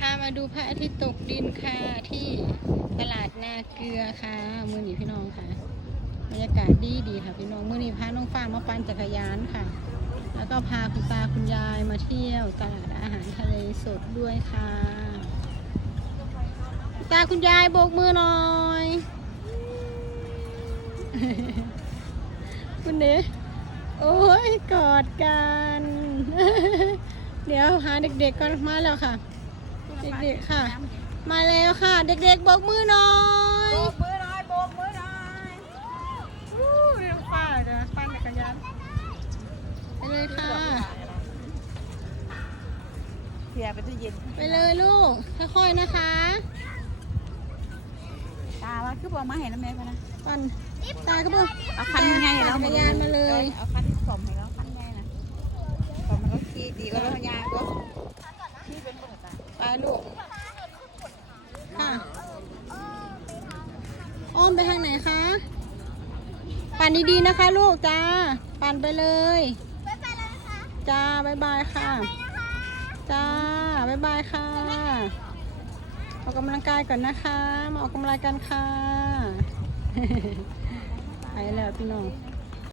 พามาดูพระอาทิตย์ตกดินค่ะที่ตลาดนาเกลือค่ะมือนี้พี่น้องค่ะบรรยากาศดีดีค่ะพี่น้องมือนี้พาน้องฟ้ามาปั่นจักรยานค่ะ แล้วก็พาคุณตาคุณยายมาเที่ยวตลาดอาหารทะเลสดด้วยค่ะคุณตาคุณยายโบกมือหน่อยคุณเด๋โอ้ยกอดกัน เดี๋ยวหาเด็กๆก่อนมาแล้วค่ะ เด็กๆค่ะ มาแล้วค่ะ เด็กๆโบกมือหน่อยโบกมือหน่อยโบกมือหน่อยอู้เร็วป้าจะปั่นจักรยานไปเลยค่ะเสียไปตู้เย็นไปเลยลูกค่อยๆนะคะ ตาว่าคือบอกมาเห็นแล้วแม่พะนะปั่นตาก็บอกเอาคันยังไงปั่เราจักรยานมาเลยเอาคันสมให้เราคันไงนะสมมันก็ขี่ดีก็แล้วยางก็ขี่เป็นปกติ ไปลูก ค่ะ อ้อมไปทางไหนคะ ปั่นดีๆนะคะลูกจ้า ปั่นไปเลยจ้าบ๊ายบายค่ะ จ้าบ๊ายบายค่ะออกกำลังกายก่อนนะคะ มาออกกำลังกายกันค่ะไปแล้วพี่น้อง